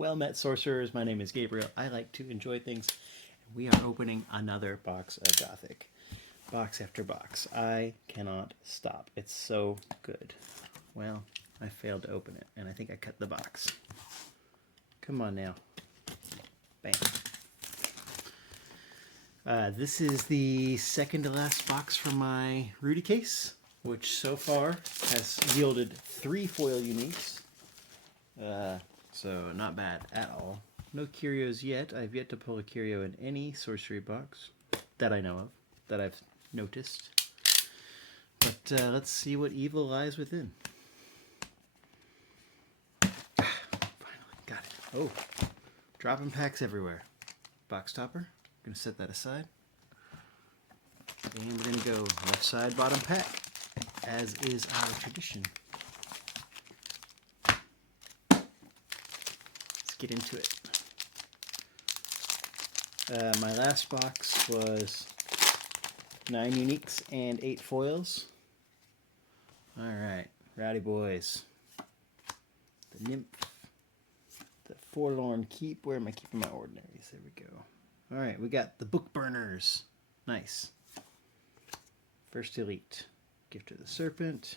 Well met, sorcerers. My name is Gabriel. I like to enjoy things. We are opening another box of Gothic. Box after box. I cannot stop. It's so good. Well, I failed to open it, and I think I cut the box. Come on now. Bam. This is the second to last box from my Rudy case, which so far has yielded 3 foil uniques. So not bad at all. No curios yet. I've yet to pull a curio in any sorcery box that I know of, that I've noticed. But let's see what evil lies within. Finally, got it. Oh, dropping packs everywhere. Box topper. I'm going to set that aside. And we're going to go left side, bottom pack, as is our tradition. Get into it. My last box was 9 uniques and 8 foils. Alright, rowdy boys. The Nymph. The Forlorn Keep. Where am I keeping my ordinaries? There we go. Alright, we got the Book Burners. Nice. First Elite. Gift of the Serpent.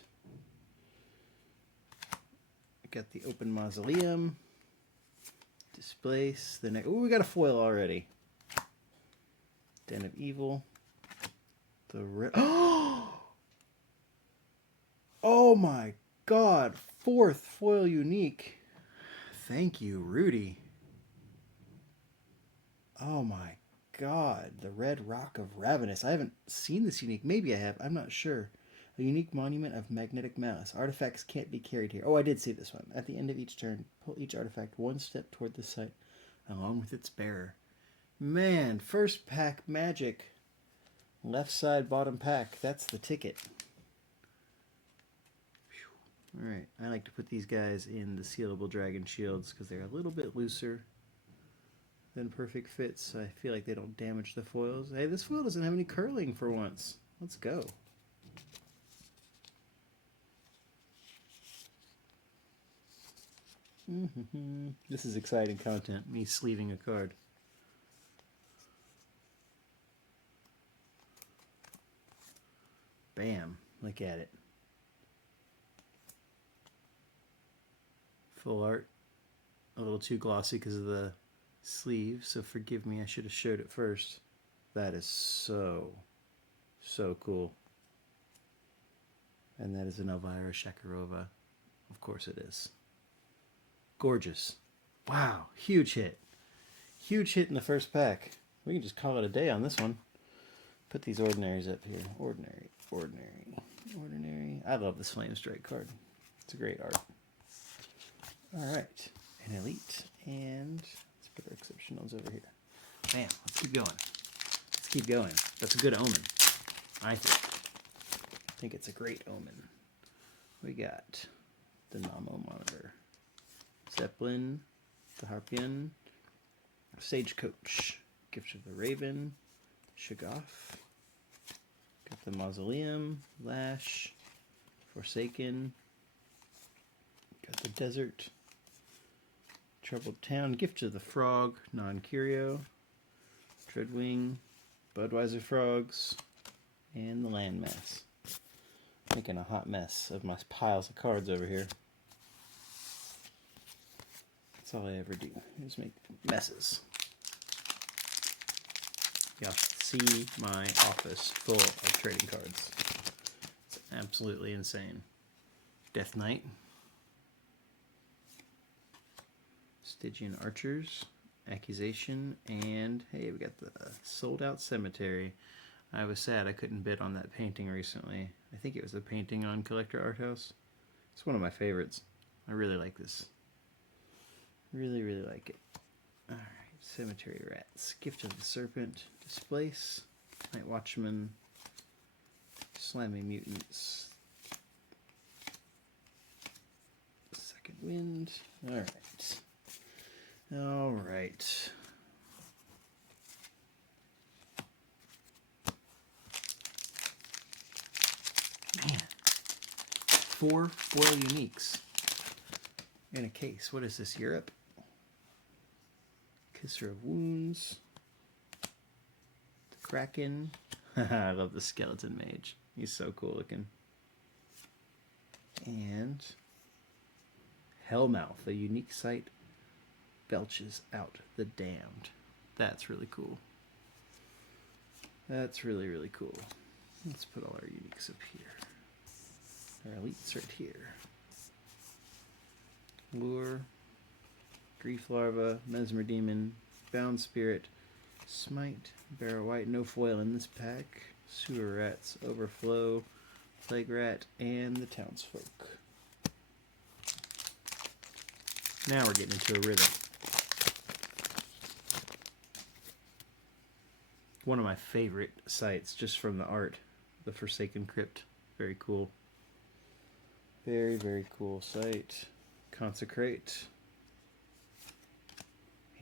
We got the Open Mausoleum. Displace the next. Ooh, we got a foil already. Den of Evil. The red. Oh my God! 4th foil unique. Thank you, Rudy. Oh my God! The Red Rock of Ravenous. I haven't seen this unique. Maybe I have. I'm not sure. A unique monument of magnetic malice. Artifacts can't be carried here. Oh, I did see this one. At the end of each turn, pull each artifact 1 step toward the site, along with its bearer. Man, first pack magic. Left side, bottom pack. That's the ticket. Alright, I like to put these guys in the sealable dragon shields because they're a little bit looser than perfect fits. So I feel like they don't damage the foils. Hey, this foil doesn't have any curling for once. Let's go. This is exciting content, me sleeving a card. Bam, look at it. Full art. A little too glossy because of the sleeve, so forgive me, I should have showed it first. That is so cool. And that is an Elvira Shakarova. Of course it is. Gorgeous. Wow, huge hit. Huge hit in the first pack. We can just call it a day on this one. Put these ordinaries up here. Ordinary, ordinary, ordinary. I love this Flame Strike card. It's a great art. Alright, an elite. And let's put our exceptionals over here. Bam, let's keep going. Let's keep going. That's a good omen, I think. I think it's a great omen. We got the Namo Monitor. Zeppelin, the Harpian, Stagecoach, Gift of the Raven, Shoggoth, got the Mausoleum, Lash, Forsaken, got the Desert, Troubled Town, Gift of the Frog, Non-Curio, Dreadwing, Budweiser Frogs, and the Landmass. Making a hot mess of my piles of cards over here. That's all I ever do, is make messes. Y'all see my office full of trading cards. It's absolutely insane. Death Knight. Stygian Archers. Accusation. And, hey, we got the Sold Out Cemetery. I was sad I couldn't bid on that painting recently. I think it was a painting on Collector Art House. It's one of my favorites. I really like this. Really, really like it. Alright, Cemetery Rats. Gift of the Serpent. Displace. Night Watchman. Slamming Mutants. Second Wind. Alright. Alright. Man. 4 foil uniques in a case. What is this, Europe? Kisser of Wounds. The Kraken. I love the Skeleton Mage. He's so cool looking. And Hellmouth, a unique sight, belches out the damned. That's really cool. That's really, really cool. Let's put all our uniques up here. Our elites right here. Lure, Grief Larva, Mesmer Demon, Bound Spirit, Smite, Barrow White, no foil in this pack, Sewer Rats, Overflow, Plague Rat, and the Townsfolk. Now we're getting into a rhythm. One of my favorite sites, just from the art, the Forsaken Crypt. Very cool. Very, very cool site. Consecrate.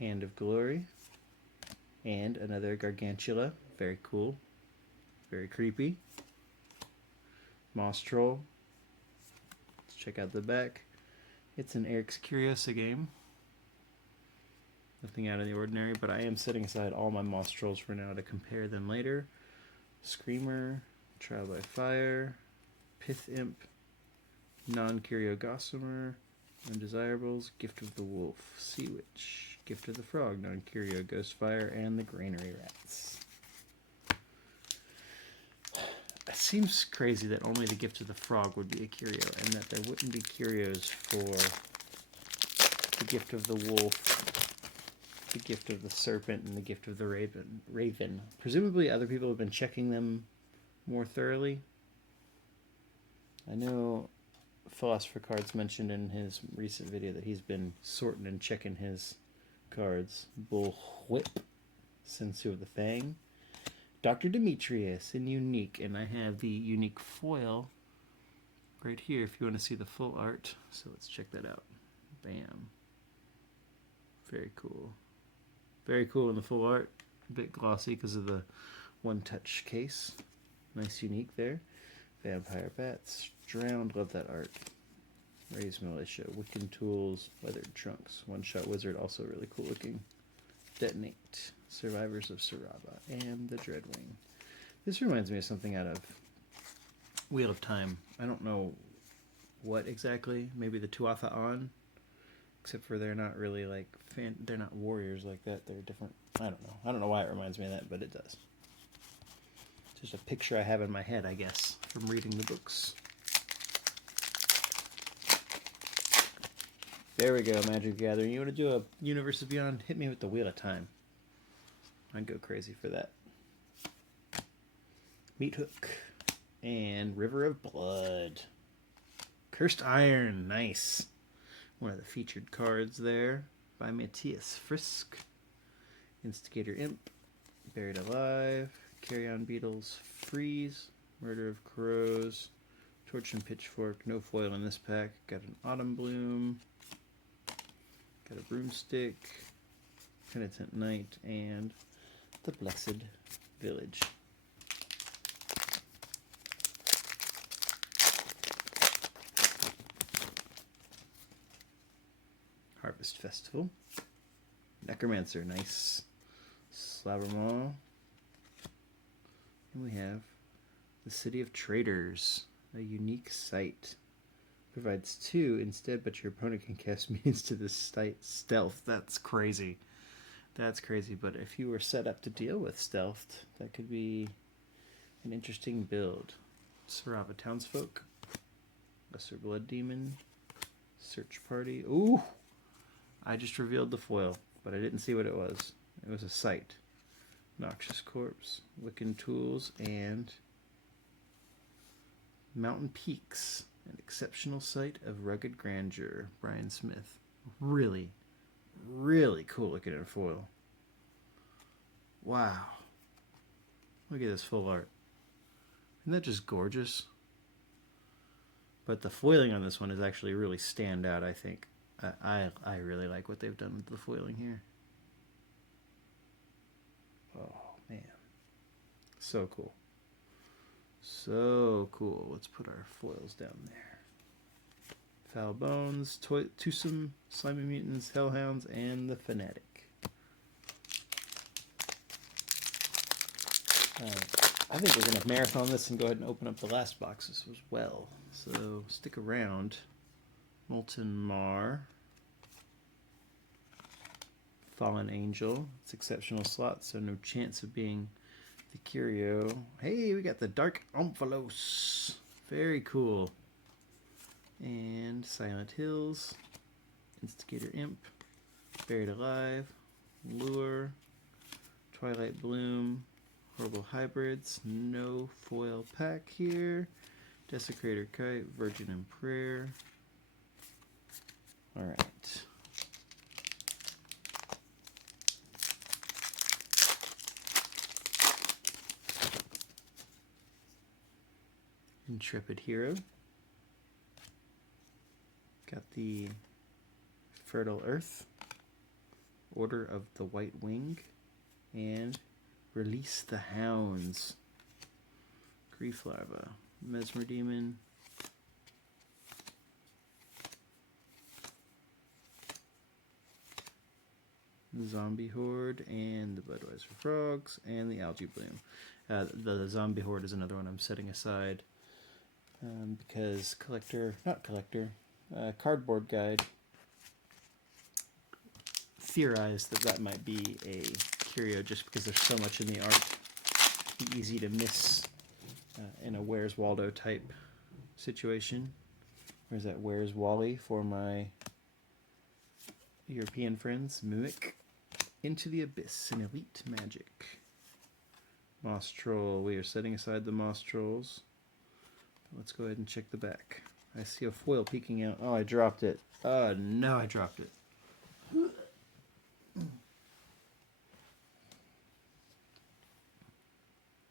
Hand of Glory. And another Gargantula. Very cool. Very creepy. Moss Troll. Let's check out the back. It's an Eric's Curiosa game. Nothing out of the ordinary, but I am setting aside all my Moss Trolls for now to compare them later. Screamer, Trial by Fire, Pith Imp, Non-Curio Gossamer, Undesirables, Gift of the Wolf, Sea Witch, Gift of the Frog, Non-Curio Ghostfire, and the Granary Rats. It seems crazy that only the Gift of the Frog would be a curio, and that there wouldn't be curios for the Gift of the Wolf, the Gift of the Serpent, and the Gift of the Raven. Presumably other people have been checking them more thoroughly. I know Philosopher Cards mentioned in his recent video that he's been sorting and checking his cards. Bull Whip, Sensu of the Fang, Dr. Demetrius in Unique, and I have the Unique foil right here if you want to see the full art. So let's check that out. Bam. Very cool. Very cool in the full art. A bit glossy because of the one-touch case. Nice Unique there. Vampire Bats. Drowned. Love that art. Raised Militia. Wiccan Tools. Weathered Trunks. One-Shot Wizard. Also really cool looking. Detonate. Survivors of Saraba. And the Dreadwing. This reminds me of something out of Wheel of Time. I don't know what exactly. Maybe the Tuatha On. Except for they're not really like they're not warriors like that. They're different. I don't know. I don't know why it reminds me of that, but it does. Just a picture I have in my head, I guess, from reading the books. There we go, Magic the Gathering. You want to do a Universe of Beyond? Hit me with the Wheel of Time. I'd go crazy for that. Meat Hook and River of Blood. Cursed Iron, nice. One of the featured cards there by Matthias Frisk. Instigator Imp, Buried Alive, Carrion Beetles, Freeze, Murder of Crows, Torch and Pitchfork, no foil in this pack. Got an Autumn Bloom, got a Broomstick, Penitent Knight, and the Blessed Village. Harvest Festival. Necromancer, nice. Slabbermaw. And we have the City of Traders, a unique site. Provides 2 instead, but your opponent can cast minions to this site. Stealth, that's crazy. That's crazy, but if you were set up to deal with stealth, that could be an interesting build. Sarava Townsfolk. Lesser Blood Demon. Search Party. Ooh! I just revealed the foil, but I didn't see what it was. It was a sight. Noxious Corpse, Wiccan Tools, and Mountain Peaks, an exceptional sight of rugged grandeur. Brian Smith. Really, really cool looking in foil. Wow. Look at this full art. Isn't that just gorgeous? But the foiling on this one is actually really stand out, I think. I really like what they've done with the foiling here. Oh, man. So cool. So cool. Let's put our foils down there. Foul Bones, Twosome, Slimy Mutants, Hellhounds, and the Fanatic. I think we're going to marathon this and go ahead and open up the last boxes as well. So stick around. Molten Mar. Fallen Angel. It's exceptional slot, so no chance of being the Curio. Hey, we got the Dark Omphalos. Very cool. And Silent Hills. Instigator Imp. Buried Alive. Lure. Twilight Bloom. Horrible Hybrids. No foil pack here. Desecrator Kite. Virgin and Prayer. Alright. Intrepid Hero. Got the Fertile Earth, Order of the White Wing, and Release the Hounds. Grief Larva, Mesmer Demon, the Zombie Horde, and the Bloodweiser Frogs, and the Algae Bloom. The Zombie Horde is another one I'm setting aside. Because Cardboard Guide theorized that might be a Curio just because there's so much in the art. It'd be easy to miss in a Where's Waldo type situation. Where's that Where's Wally for my European friends? Mimic. Into the Abyss in Elite Magic. Moss Troll. We are setting aside the Moss Trolls. Let's go ahead and check the back. I see a foil peeking out. Oh, I dropped it. Oh, no, I dropped it.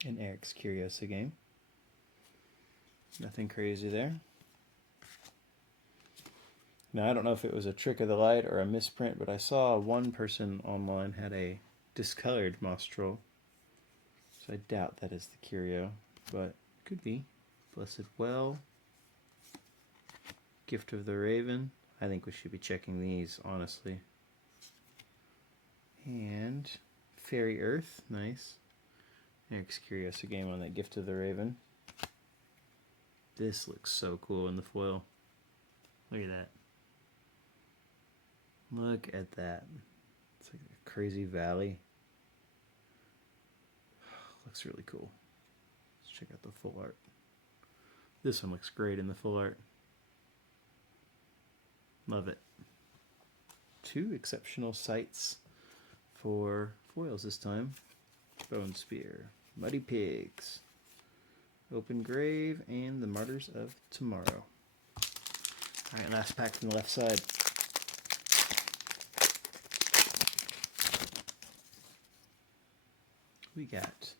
And Eric's Curiosa game. Nothing crazy there. Now, I don't know if it was a trick of the light or a misprint, but I saw one person online had a discolored Moss Troll. So I doubt that is the Curio, but could be. Blessed Well, Gift of the Raven. I think we should be checking these, honestly. And Fairy Earth, nice. Eric's Curiosa game on that Gift of the Raven. This looks so cool in the foil. Look at that. Look at that. It's like a crazy valley. Looks really cool. Let's check out the full art. This one looks great in the full art. Love it. 2 exceptional sights for foils this time. Bone Spear, Muddy Pigs, Open Grave, and the Martyrs of Tomorrow. Alright, last pack from the left side. We got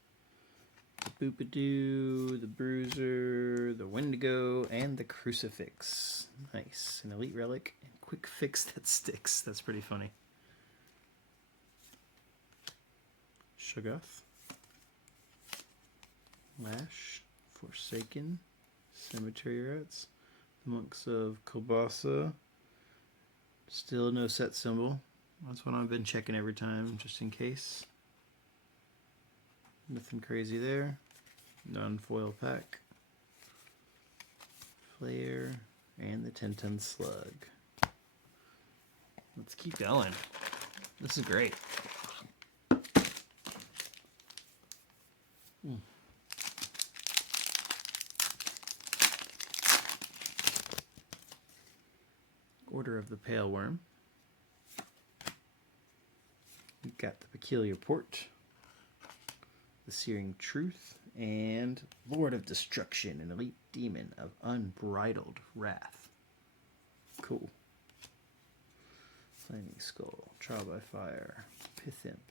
the Boopadoo, the Bruiser, the Wendigo, and the Crucifix. Nice. An Elite Relic and Quick Fix that sticks. That's pretty funny. Shoggoth. Lash. Forsaken. Cemetery Rats. The Monks of Kolbasa. Still no set symbol. That's what I've been checking every time, just in case. Nothing crazy there. Non-foil pack. Flare. And the 10-ton slug. Let's keep going. This is great. Order of the Pale Worm. We've got the Peculiar Port. The Searing Truth, and Lord of Destruction, an Elite Demon of Unbridled Wrath. Cool. Flaming Skull, Trial by Fire, Pith Imp,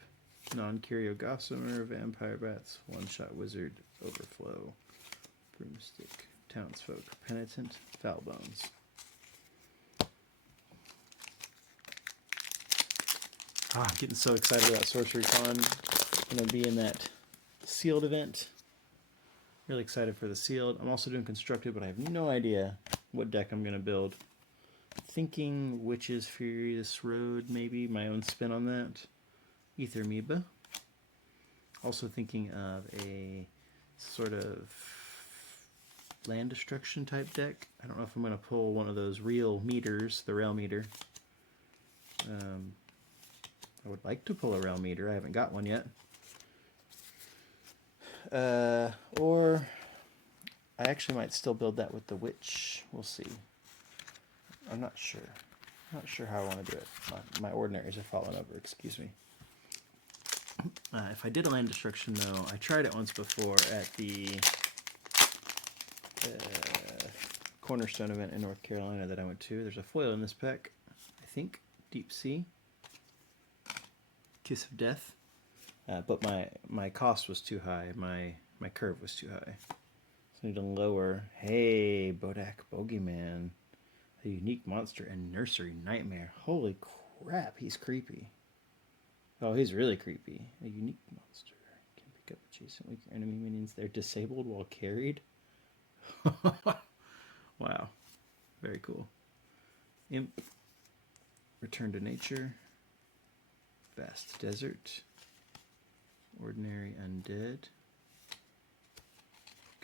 Non-Curio Gossamer, Vampire Bats, One-Shot Wizard, Overflow, Broomstick, Townsfolk, Penitent, Foul Bones. I'm getting so excited about SorceryCon. Going to be in that sealed event. Really excited for the sealed. I'm also doing constructed, but I have no idea what deck I'm going to build. Thinking Witch's Furious Road, maybe. My own spin on that. Ether Amoeba. Also thinking of a sort of land destruction type deck. I don't know if I'm going to pull one of those real meters, the rail meter. I would like to pull a rail meter. I haven't got one yet. Or I actually might still build that with the witch. We'll see. I'm not sure. Not sure how I want to do it. My ordinaries are falling over, excuse me. If I did a land destruction, though, I tried it once before at the Cornerstone event in North Carolina that I went to. There's a foil in this pack, I think. Deep Sea. Kiss of Death. But my cost was too high. My curve was too high. So I need to lower. Hey, Bodak Bogeyman. A unique monster and nursery nightmare. Holy crap, he's creepy. Oh, he's really creepy. A unique monster. Can pick up adjacent weak enemy minions. They're disabled while carried. Wow. Very cool. Imp. Return to nature. Vast desert. Ordinary undead.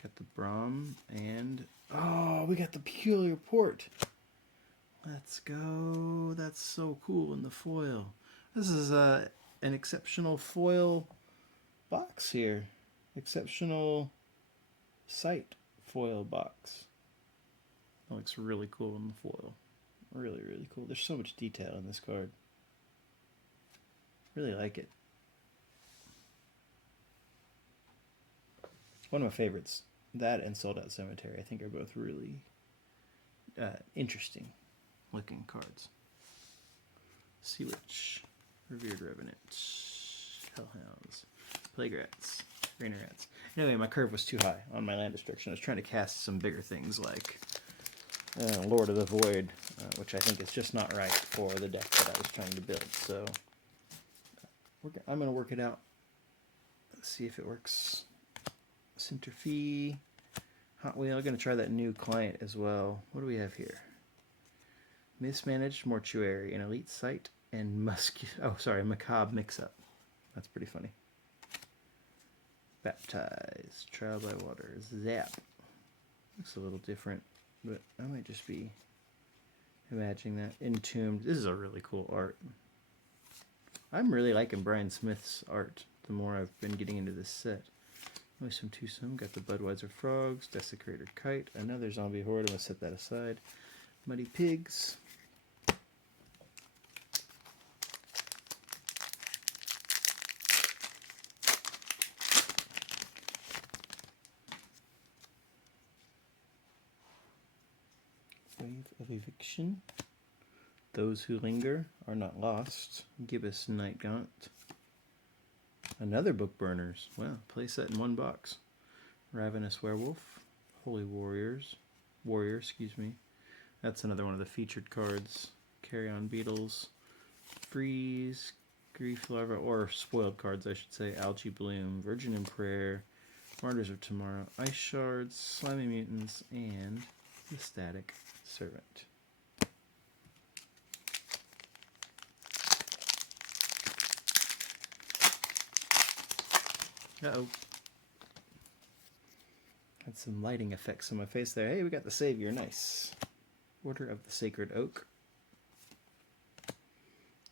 Got the Braum and... Oh, we got the Peculiar Port. Let's go. That's so cool in the foil. This is an exceptional foil box here. Exceptional sight foil box. That looks really cool in the foil. Really, really cool. There's so much detail in this card. Really like it. One of my favorites. That and Sold Out Cemetery, I think, are both really interesting looking cards. Sea Witch, Revered Revenant, Hellhounds, Plague Rats, Rainer Rats. Anyway, my curve was too high on my land destruction. I was trying to cast some bigger things like Lord of the Void, which I think is just not right for the deck that I was trying to build. So I'm going to work it out. Let's see if it works. Centerfee, Hot Wheel. I'm going to try that new client as well. What do we have here? Mismanaged Mortuary, an Elite Site, and Macabre Mix-Up. That's pretty funny. Baptized, Trial by Water, Zap. Looks a little different, but I might just be imagining that. Entombed. This is a really cool art. I'm really liking Brian Smith's art the more I've been getting into this set. Only some twosome. Got the Budweiser Frogs, Desecrator Kite, another Zombie Horde. I'm going to set that aside. Muddy Pigs. Wave of Eviction. Those Who Linger Are Not Lost. Gibbous Nightgaunt. Another Book Burners. Wow, playset in one box. Ravenous Werewolf. Holy Warrior, excuse me. That's another one of the featured cards. Carry On Beetles. Freeze. Grief Larva, or spoiled cards I should say. Algae Bloom. Virgin in Prayer. Martyrs of Tomorrow. Ice Shards. Slimy Mutants. And the Static Servant. Uh-oh. Had some lighting effects on my face there. Hey, we got the Savior. Nice. Order of the Sacred Oak.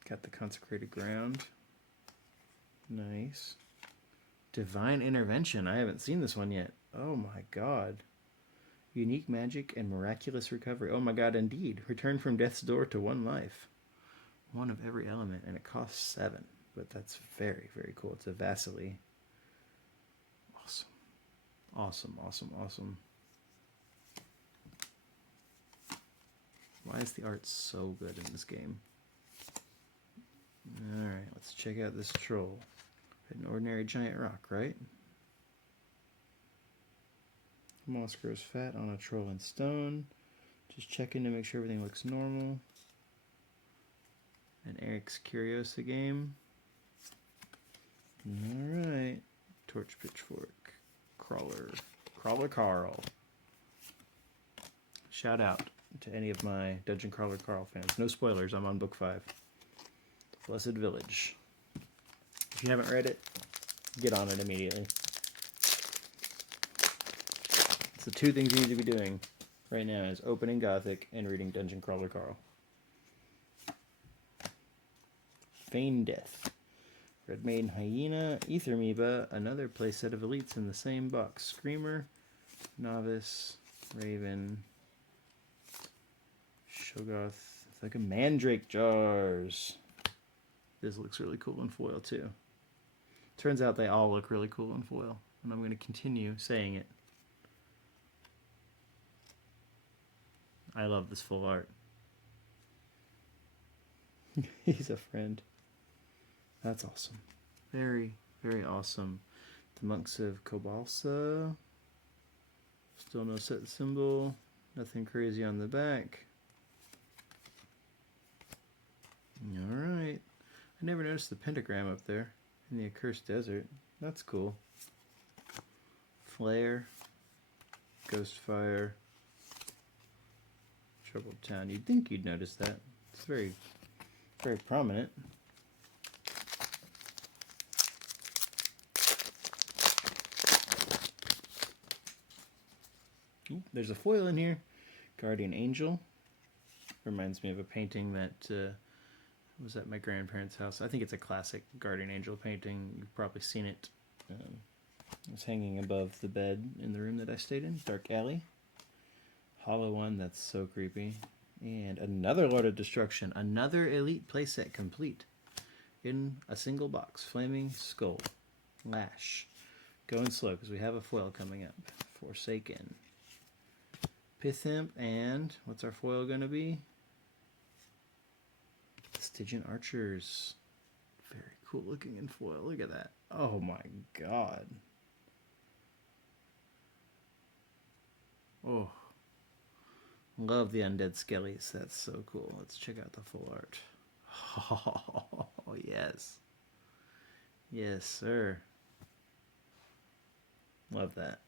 Got the Consecrated Ground. Nice. Divine Intervention. I haven't seen this one yet. Oh my god. Unique Magic and Miraculous Recovery. Oh my god, indeed. Return from Death's Door to 1 life. One of every element, and it costs 7. But that's very, very cool. It's a Vasily. Awesome. Awesome, awesome, awesome. Why is the art so good in this game? Alright, let's check out this troll. An ordinary giant rock, right? Moss grows fat on a troll in stone. Just checking to make sure everything looks normal. And Eric's Curiosa game. Alright. Torch Pitchfork. Crawler Carl. Shout out to any of my Dungeon Crawler Carl fans. No spoilers, I'm on book 5. Blessed Village. If you haven't read it, get on it immediately. It's the two things you need to be doing right now is opening Gothic and reading Dungeon Crawler Carl. Feign Death. Red Maiden Hyena, Ether Amoeba, another playset of elites in the same box. Screamer, Novice, Raven, Shogoth, it's like a Mandrake Jars. This looks really cool in foil too. Turns out they all look really cool in foil, and I'm going to continue saying it. I love this full art. He's a friend. That's awesome. Very, very awesome. The Monks of Kobalsa. Still no set symbol. Nothing crazy on the back. Alright. I never noticed the pentagram up there in the Accursed Desert. That's cool. Flare. Ghostfire. Troubled Town. You'd think you'd notice that. It's very, very prominent. Ooh, there's a foil in here. Guardian Angel. Reminds me of a painting that was at my grandparents' house. I think it's a classic Guardian Angel painting. You've probably seen it. It was hanging above the bed in the room that I stayed in. Dark Alley. Hollow one, that's so creepy. And another Lord of Destruction. Another Elite playset complete. In a single box. Flaming Skull. Lash. Going slow because we have a foil coming up. Forsaken. Pithimp, and what's our foil going to be? Stygian Archers. Very cool looking in foil. Look at that. Oh my god. Oh. Love the Undead Skellies. That's so cool. Let's check out the full art. Oh, yes. Yes, sir. Love that.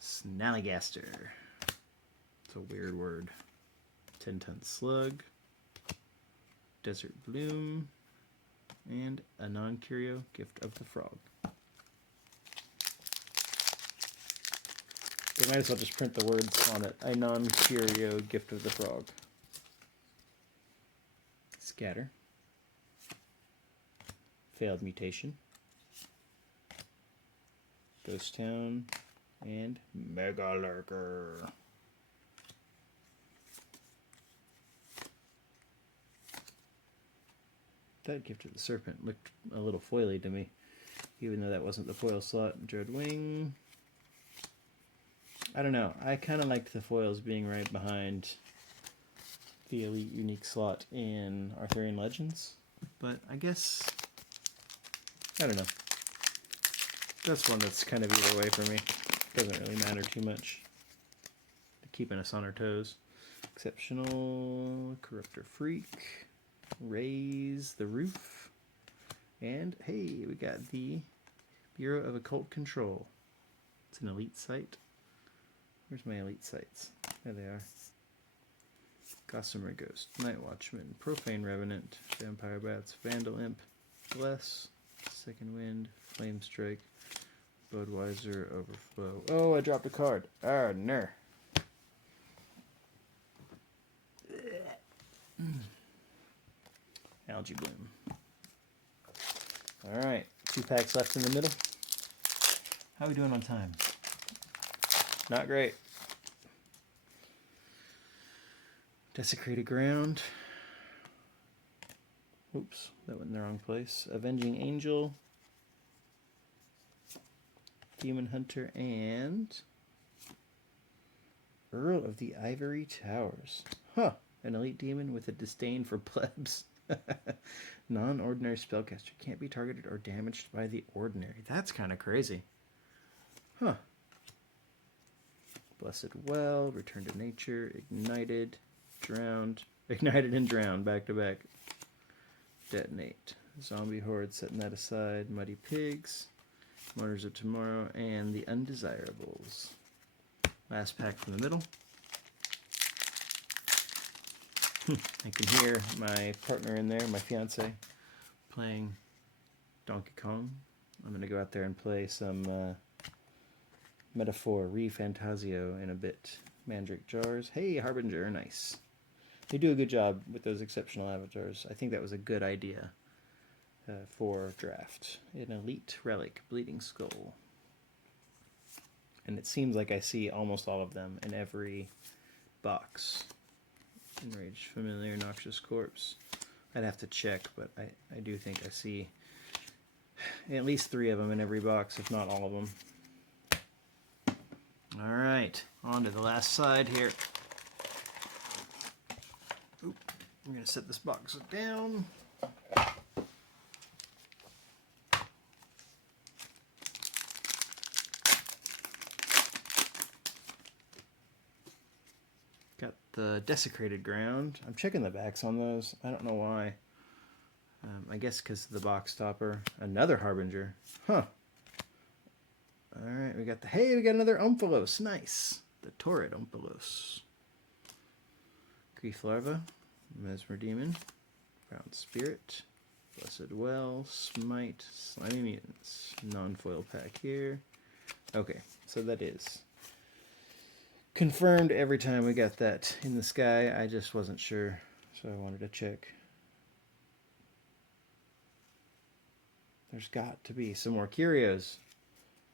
Snallygaster. It's a weird word. 10-ton Slug. Desert Bloom. And a non-Curio Gift of the Frog. They might as well just print the words on it. A non-Curio Gift of the Frog. Scatter. Failed Mutation. Ghost Town. And Mega Lurker. That Gift of the Serpent looked a little foily to me, even though that wasn't the foil slot. Dreadwing. I don't know. I kind of liked the foils being right behind the Elite Unique slot in Arthurian Legends, but I guess, I don't know. That's one that's kind of either way for me. Doesn't really matter too much. Keeping us on our toes. Exceptional, Corruptor Freak, Raise the Roof, and hey, we got the Bureau of Occult Control. It's an elite site. Where's my elite sites? There they are. Gossamer Ghost, Night Watchman, Profane Revenant, Vampire Bats, Vandal Imp, Bless, Second Wind, Flame Strike, Budweiser, Overflow. Oh, I dropped a card. Ah, no. Algae Bloom. Alright, 2 packs left in the middle. How are we doing on time? Not great. Desecrated Ground. Oops, that went in the wrong place. Avenging Angel. Demon Hunter, and Earl of the Ivory Towers. Huh, an elite demon with a disdain for plebs. Non-ordinary spellcaster. Can't be targeted or damaged by the ordinary. That's kind of crazy. Huh. Blessed Well, Return to Nature, Ignited, Drowned. Ignited and Drowned, back to back. Detonate. Zombie Horde, setting that aside. Muddy Pigs. Martyrs of Tomorrow, and the Undesirables. Last pack from the middle. I can hear my partner in there, my fiance, playing Donkey Kong. I'm going to go out there and play some Metaphor Re-Fantasio in a bit. Mandrake Jars. Hey, Harbinger, nice. They do a good job with those exceptional avatars. I think that was a good idea for draft. An Elite Relic, Bleeding Skull. And it seems like I see almost all of them in every box. Enraged Familiar, Noxious Corpse. I'd have to check, but I do think I see at least 3 of them in every box, if not all of them. Alright, on to the last side here. Oop, I'm going to set this box down. Got the Desecrated Ground. I'm checking the backs on those. I don't know why. I guess because of the box topper. Another Harbinger. Huh. Alright, we got another Omphalos. Nice. The Torrid Omphalos. Grief Larva. Mesmer Demon. Ground Spirit. Blessed Well. Smite. Slimy Mutants. Non-foil pack here. Okay, so that is confirmed every time we got that in the sky. I just wasn't sure, so I wanted to check. There's got to be some more Curios.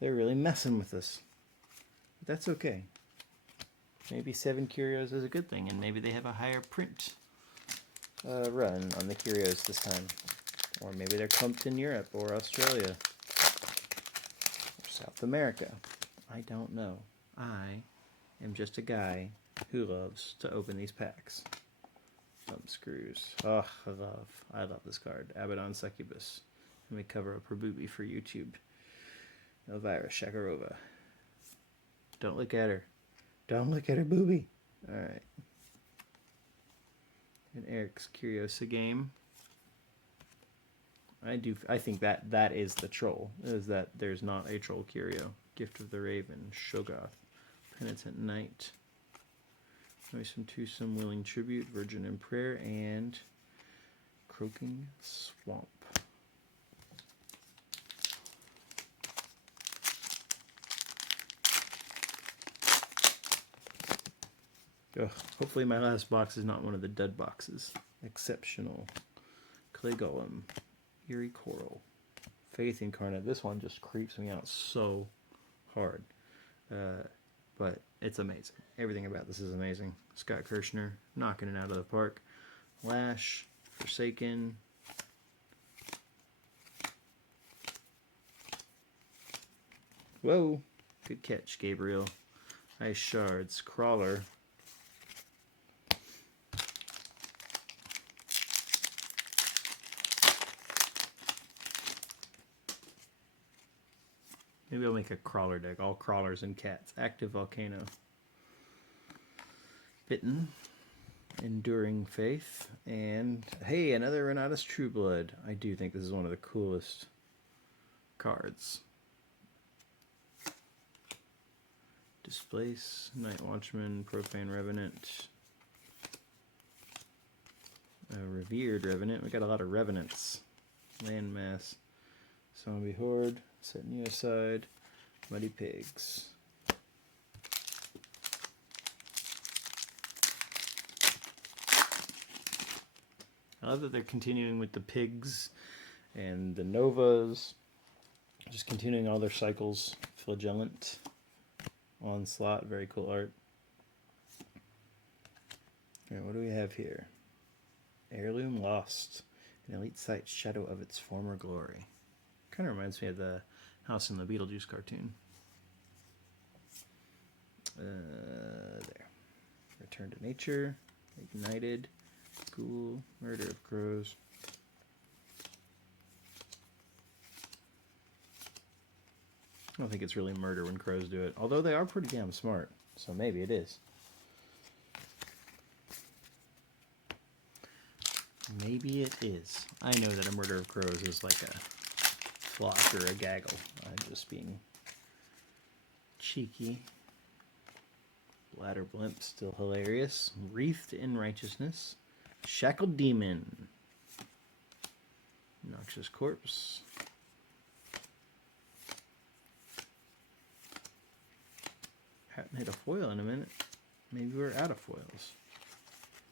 They're really messing with us. But that's okay. Maybe 7 Curios is a good thing, and maybe they have a higher print run on the Curios this time. Or maybe they're clumped in Europe or Australia or South America. I don't know. I am just a guy who loves to open these packs. Thumb screws. Oh, I love this card. Abaddon Succubus. Let me cover up her booby for YouTube. Elvira Shakarova. Don't look at her. Don't look at her booby. Alright. And Eric's Curiosa game. I think that is the troll. Is that there's not a troll curio. Gift of the Raven, Shogoth, Penitent Knight, Noisome Twosome, Willing Tribute, Virgin in Prayer, and Croaking Swamp. Ugh, hopefully my last box is not one of the dud boxes. Exceptional. Clay Golem. Eerie Coral. Faith Incarnate. This one just creeps me out so hard. But it's amazing. Everything about this is amazing. Scott Kirshner knocking it out of the park. Lash. Forsaken. Whoa. Good catch, Gabriel. Ice Shards. Crawler. Maybe I'll make a crawler deck. All crawlers and cats. Active Volcano. Bitten. Enduring Faith. And, hey, another Renatus Trueblood. I do think this is one of the coolest cards. Displace. Night Watchman. Profane Revenant. Revered Revenant. We got a lot of Revenants. Landmass. Zombie Horde. Setting you aside. Muddy Pigs. I love that they're continuing with the pigs and the Novas. Just continuing all their cycles. Flagellant. Onslaught. Very cool art. Alright, what do we have here? Heirloom Lost. An elite site, shadow of its former glory. Kind of reminds me of the house in the Beetlejuice cartoon. There. Return to Nature. Ignited. Ghoul. Murder of Crows. I don't think it's really murder when crows do it. Although they are pretty damn smart. So maybe it is. Maybe it is. I know that a murder of crows is like a flock or a gaggle. I'm just being cheeky. Bladder Blimp, still hilarious. Wreathed in Righteousness. Shackled Demon. Noxious Corpse. Haven't hit a foil in a minute. Maybe we're out of foils.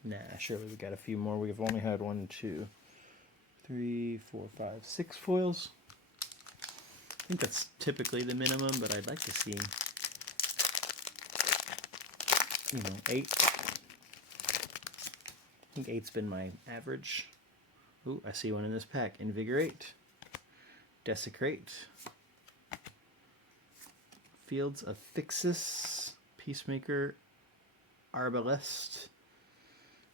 Nah, surely we got a few more. We've only had 1, 2, 3, 4, 5, 6 foils. I think that's typically the minimum, but I'd like to see, 8. I think 8's been my average. Ooh, I see one in this pack. Invigorate, Desecrate, Fields of Fixus, Peacemaker, Arbalest,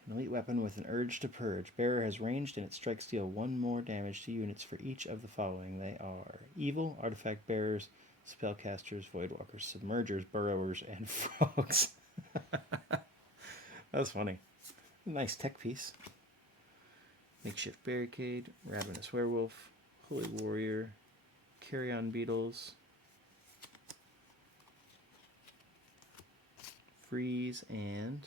an elite weapon with an urge to purge. Bearer has ranged and its strikes deal 1 more damage to units for each of the following. They are Evil, Artifact Bearers, Spellcasters, Voidwalkers, Submergers, Burrowers, and Frogs. That's funny. Nice tech piece. Makeshift Barricade, Ravenous Werewolf, Holy Warrior, Carrion Beetles, Freeze, and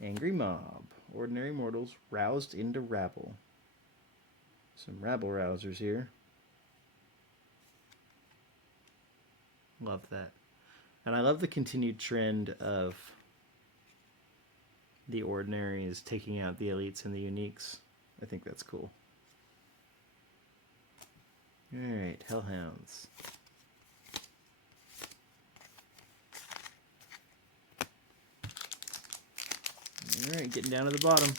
Angry Mob. Ordinary mortals roused into rabble. Some rabble rousers here. Love that. And I love the continued trend of the ordinaries taking out the elites and the uniques. I think that's cool. Alright, Hellhounds. Alright, getting down to the bottom.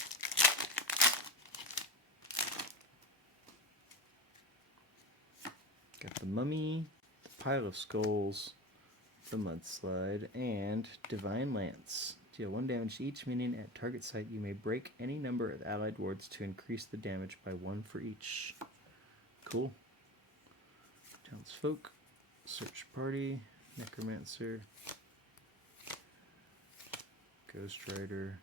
Got the Mummy, the Pile of Skulls, the Mudslide, and Divine Lance. Deal 1 damage to each minion at target site. You may break any number of allied wards to increase the damage by 1 for each. Cool. Townsfolk, Search Party, Necromancer, Ghost Rider,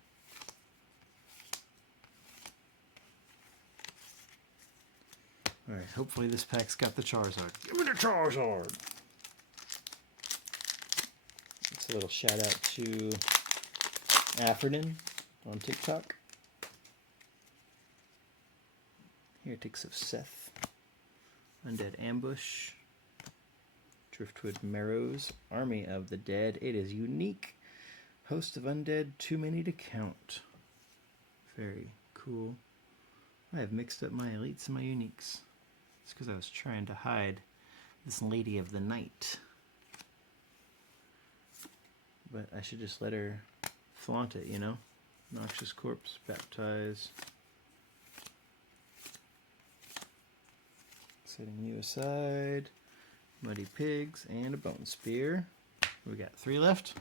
alright, hopefully this pack's got the Charizard. Give me the Charizard! It's a little shout out to Afferden on TikTok. Heretics of Seth, Undead Ambush, Driftwood Marrows, Army of the Dead. It is unique. Host of Undead, too many to count. Very cool. I have mixed up my elites and my uniques. It's because I was trying to hide this Lady of the Night. But I should just let her flaunt it, you know? Noxious Corpse, Baptize. Setting you aside. Muddy Pigs, and a Bone Spear. We got 3 left.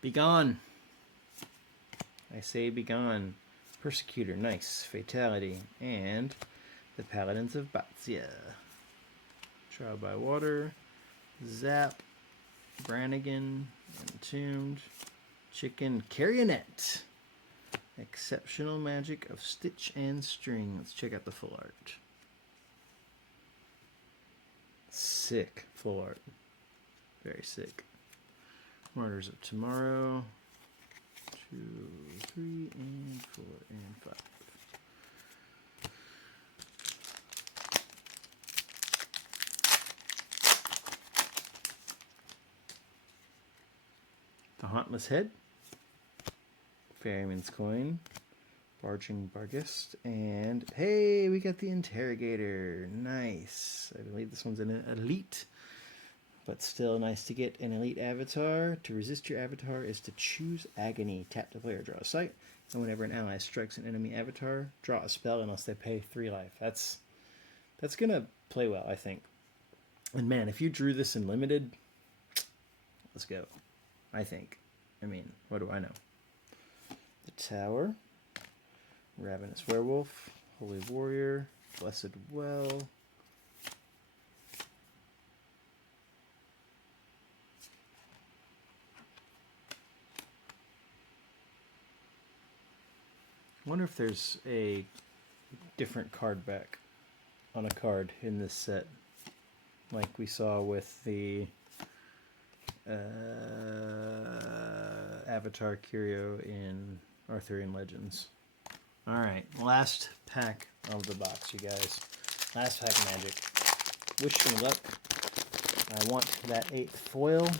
Begone! I say begone. Persecutor, nice. Fatality, and the Paladins of Batzia. Trial by Water, Zap, Brannigan, Entombed, Chicken, Carrionet. Exceptional Magic of Stitch and String. Let's check out the full art. Sick full art. Very sick. Martyrs of Tomorrow. 2, 3, and 4, and 5. The Hauntless Head, Ferryman's Coin, Barging Barghest, and hey, we got the Interrogator. Nice. I believe this one's an elite, but still nice to get an elite avatar. To resist your avatar is to choose Agony. Tap the player, draw a sight, and whenever an ally strikes an enemy avatar, draw a spell unless they pay 3 life. That's gonna play well, I think. And man, if you drew this in limited, let's go. I think. I mean, what do I know? The Tower, Ravenous Werewolf, Holy Warrior, Blessed Well, I wonder if there's a different card back on a card in this set, like we saw with the Avatar Curio in Arthurian Legends. Alright, last pack of the box, you guys. Last pack magic. Wish me luck. I want that 8th foil.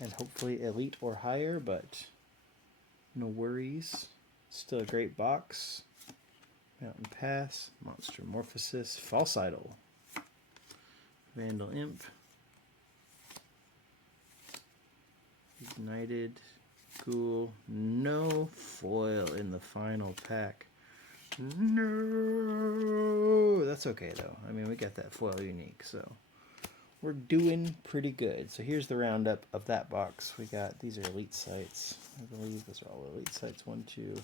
And hopefully elite or higher, but no worries. Still a great box. Mountain Pass, Monster Morphosis, False Idol, Vandal Imp, Ignited, Ghoul, no foil in the final pack. No! That's okay though. I mean, we got that foil unique, so we're doing pretty good. So here's the roundup of that box. We got, these are elite sites. I believe those are all elite sites. 1, 2,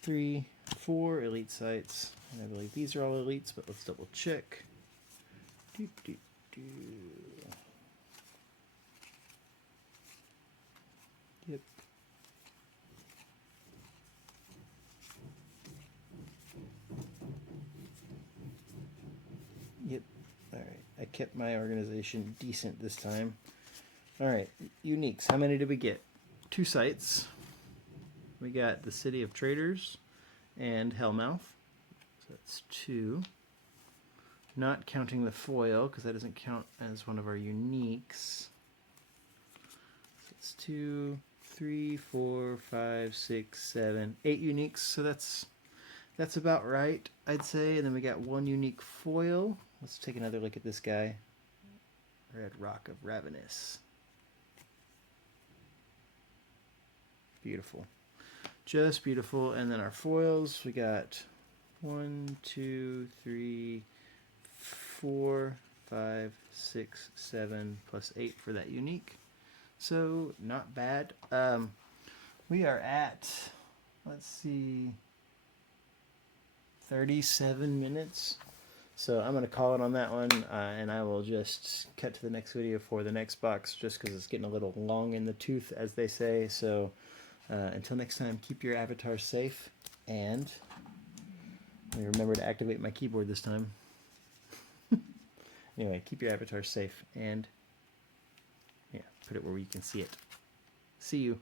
3, 4 elite sites. And I believe these are all elites, but let's double check. Doo, doo, doo. Yep. Yep. Alright. I kept my organization decent this time. Alright. Uniques. How many did we get? 2 sites. We got the City of Traders and Hellmouth. So that's 2. Not counting the foil, because that doesn't count as one of our uniques. So it's 2, 3, 4, 5, 6, 7, 8 uniques. So that's about right, I'd say. And then we got 1 unique foil. Let's take another look at this guy. Red Rock of Ravenous. Beautiful. Just beautiful. And then our foils, we got 1, 2, 3, 4, 5, 6, 7, plus 8 for that unique. So not bad. We are at, let's see, 37 minutes. So I'm going to call it on that one, and I will just cut to the next video for the next box, just because it's getting a little long in the tooth, as they say. So until next time, keep your avatar safe, and let me remember to activate my keyboard this time. Anyway, keep your avatar safe, and yeah, put it where you can see it. See you.